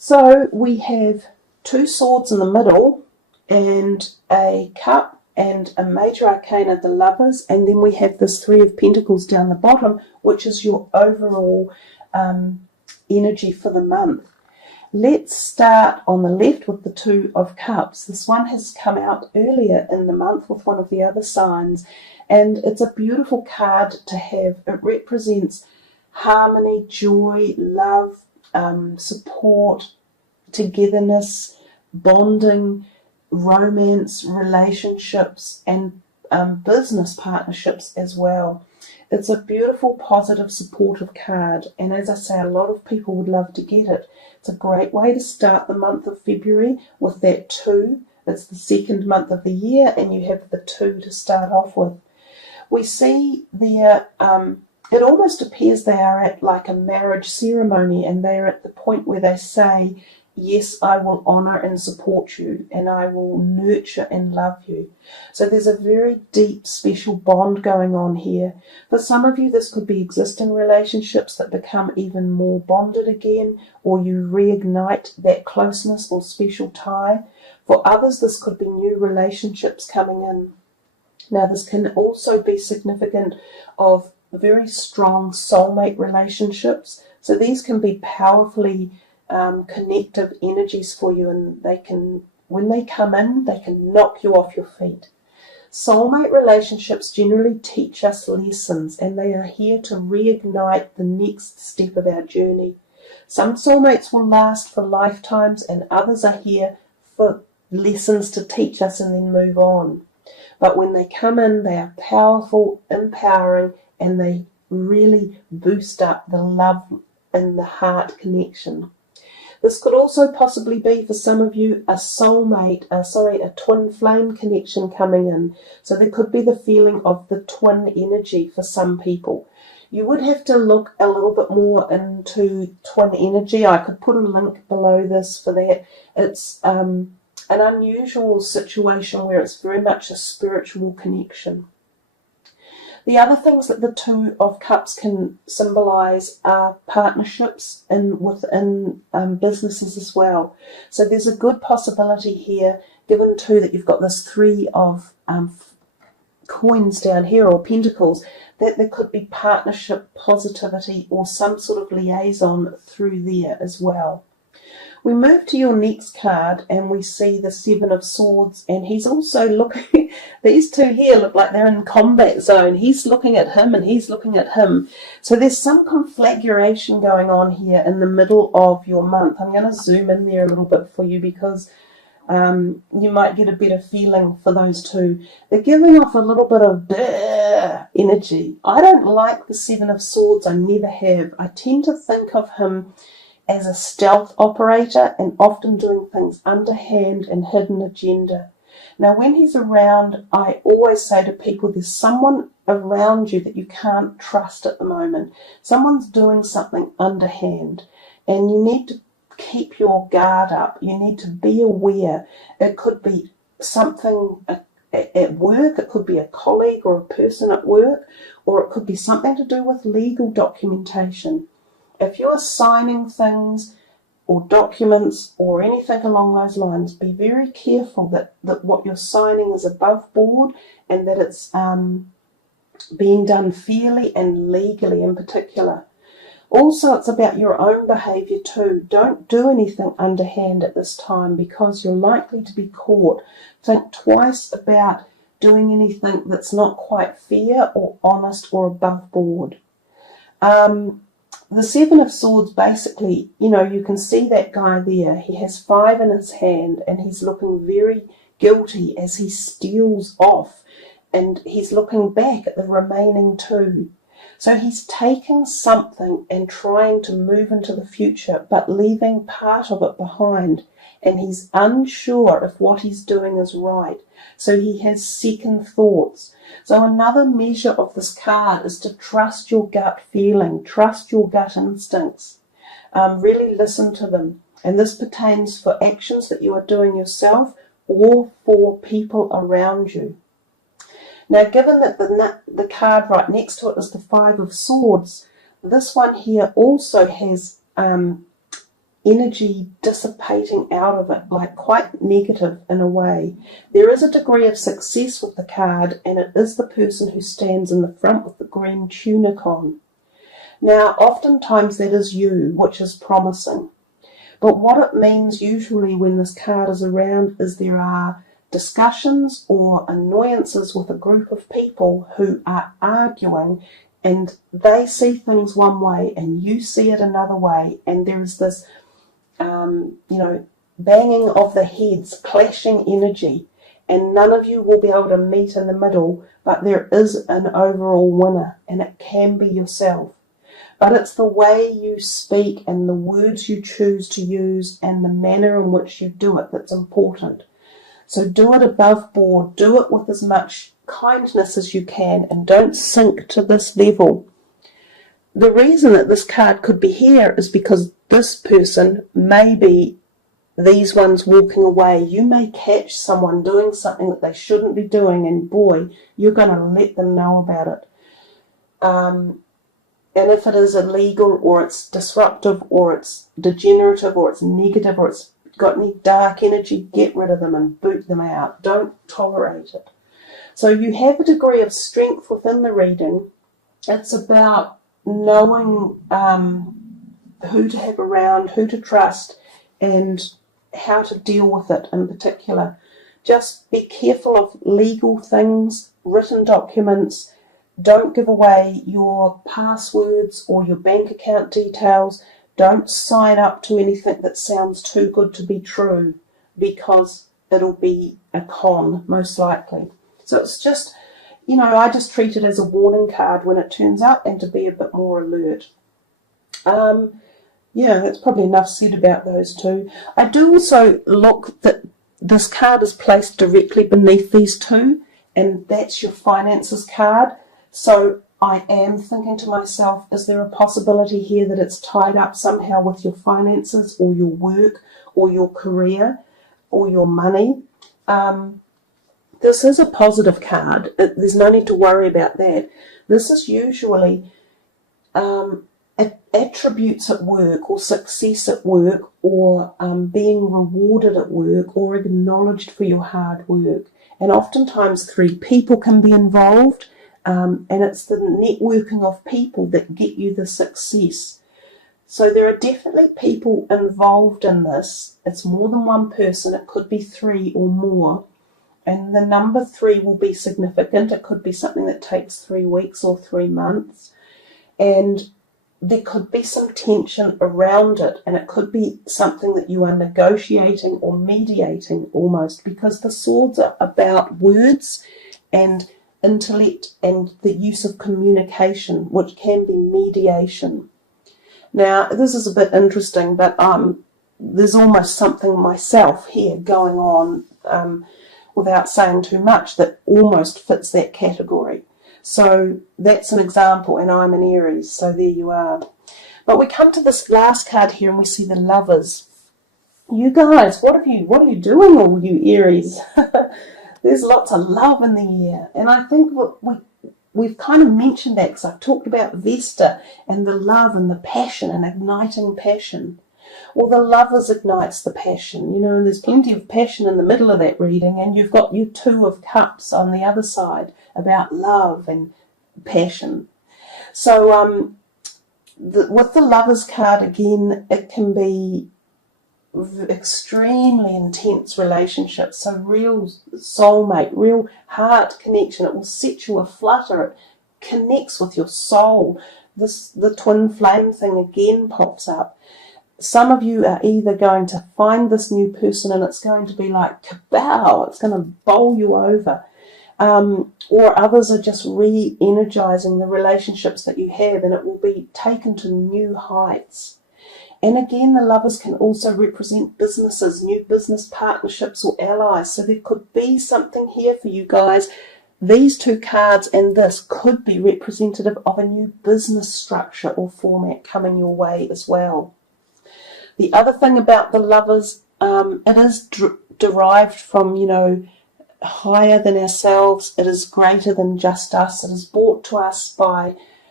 So we have two swords in the middle and a cup and a major arcana, the lovers, and then we have this Three of Pentacles down the bottom, which is your overall energy for the month. Let's start on the left with the Two of Cups. This one has come out earlier in the month with one of the other signs, and it's a beautiful card to have. It represents harmony, joy, love, support, togetherness, bonding, romance, relationships, and business partnerships as well. It's a beautiful, positive, supportive card, and as I say, a lot of people would love to get it. It's a great way to start the month of February with that two. It's the second month of the year, and you have the two to start off with. We see there, it almost appears they are at like a marriage ceremony, and they are at the point where they say, yes, I will honour and support you, and I will nurture and love you. So there's a very deep, special bond going on here. For some of you, this could be existing relationships that become even more bonded again, or you reignite that closeness or special tie. For others, this could be new relationships coming in. Now, this can also be significant of very strong soulmate relationships. So these can be powerfully connective energies for you, and they can, when they come in, they can knock you off your feet. Soulmate relationships generally teach us lessons, and they are here to reignite the next step of our journey. Some soulmates will last for lifetimes, and others are here for lessons to teach us and then move on. But when they come in, they are powerful, empowering, and they really boost up the love and the heart connection. This could also possibly be, for some of you, a soulmate, a twin flame connection coming in. So there could be the feeling of the twin energy for some people. You would have to look a little bit more into twin energy. I could put a link below this for that. It's an unusual situation where it's very much a spiritual connection. The other things that the Two of Cups can symbolise are partnerships within businesses as well. So there's a good possibility here, given too that you've got this Three of coins down here, or pentacles, that there could be partnership, positivity, or some sort of liaison through there as well. We move to your next card and we see the Seven of Swords, and he's also looking, these two here look like they're in combat zone. He's looking at him and he's looking at him. So there's some conflagration going on here in the middle of your month. I'm going to zoom in there a little bit for you because you might get a better feeling for those two. They're giving off a little bit of energy. I don't like the Seven of Swords. I never have. I tend to think of him as a stealth operator and often doing things underhand and hidden agenda. Now, when he's around, I always say to people, there's someone around you that you can't trust at the moment. Someone's doing something underhand, and you need to keep your guard up. You need to be aware. It could be something at work, it could be a colleague or a person at work, or it could be something to do with legal documentation. If you're signing things or documents or anything along those lines, be very careful that what you're signing is above board and that it's being done fairly and legally in particular. Also, it's about your own behaviour too. Don't do anything underhand at this time because you're likely to be caught. Think twice about doing anything that's not quite fair or honest or above board. The Seven of Swords, basically, you can see that guy there. He has 5 in his hand and he's looking very guilty as he steals off, and he's looking back at the remaining 2. So he's taking something and trying to move into the future, but leaving part of it behind, and he's unsure if what he's doing is right. So he has second thoughts. So another measure of this card is to trust your gut feeling, trust your gut instincts, really listen to them. And this pertains for actions that you are doing yourself or for people around you. Now, given that the card right next to it is the Five of Swords, this one here also has energy dissipating out of it, like quite negative in a way. There is a degree of success with the card, and it is the person who stands in the front with the green tunic on. Now, oftentimes that is you, which is promising. But what it means usually when this card is around is there are discussions or annoyances with a group of people who are arguing, and they see things one way and you see it another way, and there is this banging of the heads, clashing energy, and none of you will be able to meet in the middle, but there is an overall winner, and it can be yourself. But it's the way you speak and the words you choose to use and the manner in which you do it that's important. So do it above board, do it with as much kindness as you can, and don't sink to this level. The reason that this card could be here is because this person may be these ones walking away. You may catch someone doing something that they shouldn't be doing, and boy, you're going to let them know about it. And if it is illegal, or it's disruptive, or it's degenerative, or it's negative, or it's got any dark energy, get rid of them and boot them out. Don't tolerate it. So you have a degree of strength within the reading. It's about knowing who to have around, who to trust, and how to deal with it in particular. Just be careful of legal things, written documents. Don't give away your passwords or your bank account details. Don't sign up to anything that sounds too good to be true, because it'll be a con, most likely. So it's just, I just treat it as a warning card when it turns out, and to be a bit more alert. That's probably enough said about those two. I do also look that this card is placed directly beneath these two, and that's your finances card. So I am thinking to myself, is there a possibility here that it's tied up somehow with your finances or your work or your career or your money? This is a positive card. There's no need to worry about that. This is usually attributes at work, or success at work, or being rewarded at work, or acknowledged for your hard work. And oftentimes 3 people can be involved. And it's the networking of people that get you the success. So there are definitely people involved in this. It's more than one person. It could be 3 or more. And the number 3 will be significant. It could be something that takes 3 weeks or 3 months. And there could be some tension around it. And it could be something that you are negotiating or mediating almost, because the swords are about words and intellect and the use of communication, which can be mediation. Now, this is a bit interesting, but there's almost something myself here going on, without saying too much, that almost fits that category. So that's an example, and I'm an Aries, so there you are. But we come to this last card here, and we see the Lovers. You guys, what are you doing, all you Aries? There's lots of love in the air, and I think we've kind of mentioned that, because I've talked about Vesta and the love and the passion and igniting passion. Well, the Lovers ignites the passion, and there's plenty of passion in the middle of that reading, and you've got your 2 of Cups on the other side about love and passion. So with the Lovers card, again, it can be extremely intense relationships, so real soulmate, real heart connection. It will set you aflutter. It connects with your soul. The twin flame thing again pops up. Some of you are either going to find this new person and it's going to be like kabow, it's going to bowl you over, or others are just re-energizing the relationships that you have, and it will be taken to new heights. And again, the Lovers can also represent businesses, new business partnerships or allies. So there could be something here for you guys. These 2 cards and this could be representative of a new business structure or format coming your way as well. The other thing about the Lovers, it is derived from, higher than ourselves. It is greater than just us. It is brought to us by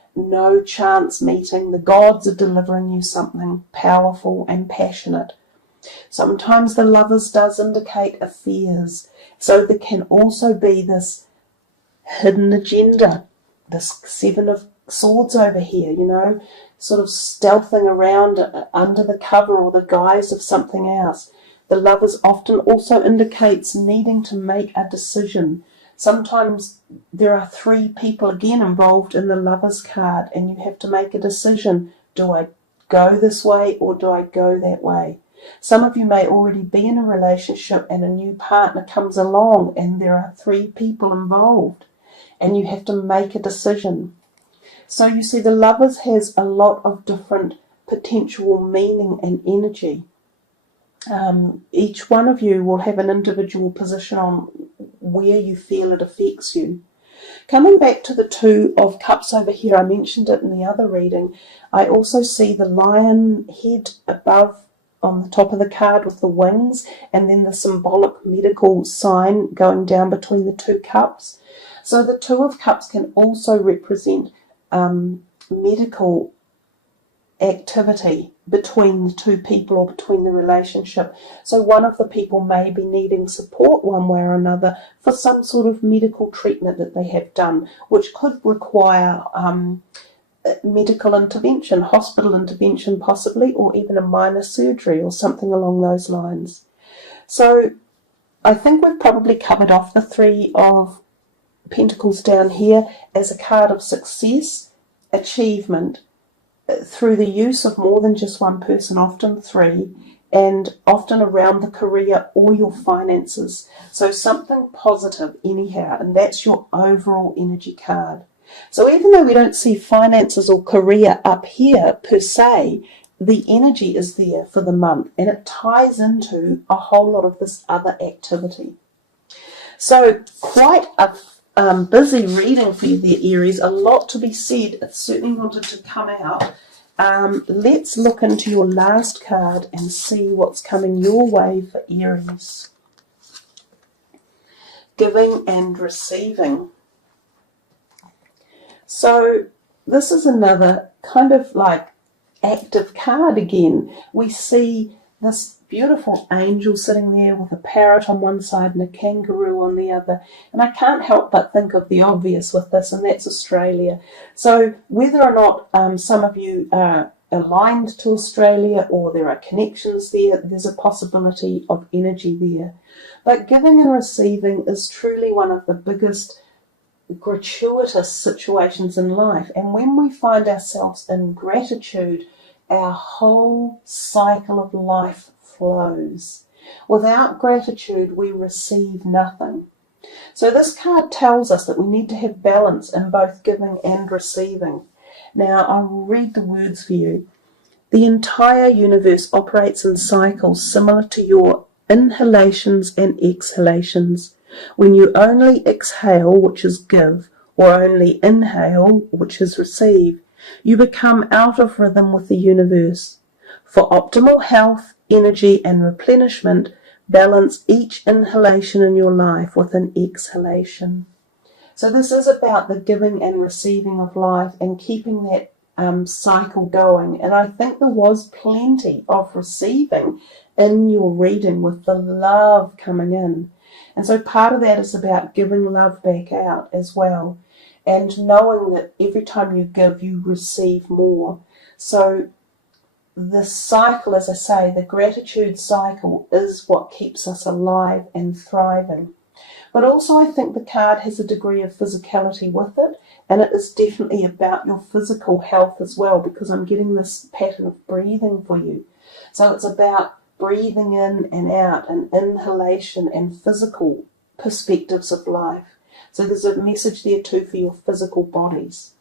no chance meeting. The gods are delivering you something powerful and passionate. Sometimes the Lovers does indicate affairs. So there can also be this hidden agenda, this Seven of Swords over here, you know, sort of stealthing around under the cover or the guise of something else. The Lovers often also indicates needing to make a decision. Sometimes there are three people again involved in the Lovers card, and you have to make a decision. Do I go this way or do I go that way? Some of you may already be in a relationship and a new partner comes along and there are three people involved and you have to make a decision. So you see, the Lovers has a lot of different potential meaning and energy. Each one of you will have an individual position on where you feel it affects you. Coming back to the Two of Cups over here, I mentioned it in the other reading. I also see the lion head above on the top of the card with the wings, and then the symbolic medical sign going down between the two cups. So the Two of Cups can also represent medical activity between the two people or between the relationship. So one of the people may be needing support one way or another for some sort of medical treatment that they have done, which could require medical intervention, hospital intervention possibly, or even a minor surgery or something along those lines. So I think we've probably covered off the Three of Pentacles down here as a card of success, achievement, through the use of more than just one person, often three, and often around the career or your finances. So something positive anyhow, and that's your overall energy card. So even though we don't see finances or career up here per se, the energy is there for the month, and it ties into a whole lot of this other activity. So quite a busy reading for you there, Aries. A lot to be said. It certainly wanted to come out. Let's look into your last card and see what's coming your way for Aries. Giving and receiving. So this is another kind of like active card again. We see this beautiful angel sitting there with a parrot on one side and a kangaroo on the other. And I can't help but think of the obvious with this, and that's Australia. So whether or not some of you are aligned to Australia or there are connections there, there's a possibility of energy there. But giving and receiving is truly one of the biggest gratuitous situations in life. And when we find ourselves in gratitude, our whole cycle of life flows. Without gratitude, we receive nothing. So this card tells us that we need to have balance in both giving and receiving. Now, I'll read the words for you. The entire universe operates in cycles similar to your inhalations and exhalations. When you only exhale, which is give, or only inhale, which is receive, you become out of rhythm with the universe. For optimal health, energy, and replenishment, balance each inhalation in your life with an exhalation. So this is about the giving and receiving of life and keeping that cycle going. And I think there was plenty of receiving in your reading with the love coming in. And so part of that is about giving love back out as well, and knowing that every time you give, you receive more. So the cycle, as I say, the gratitude cycle is what keeps us alive and thriving. But also I think the card has a degree of physicality with it, and it is definitely about your physical health as well, because I'm getting this pattern of breathing for you. So it's about breathing in and out, and inhalation and physical perspectives of life. So there's a message there too for your physical bodies.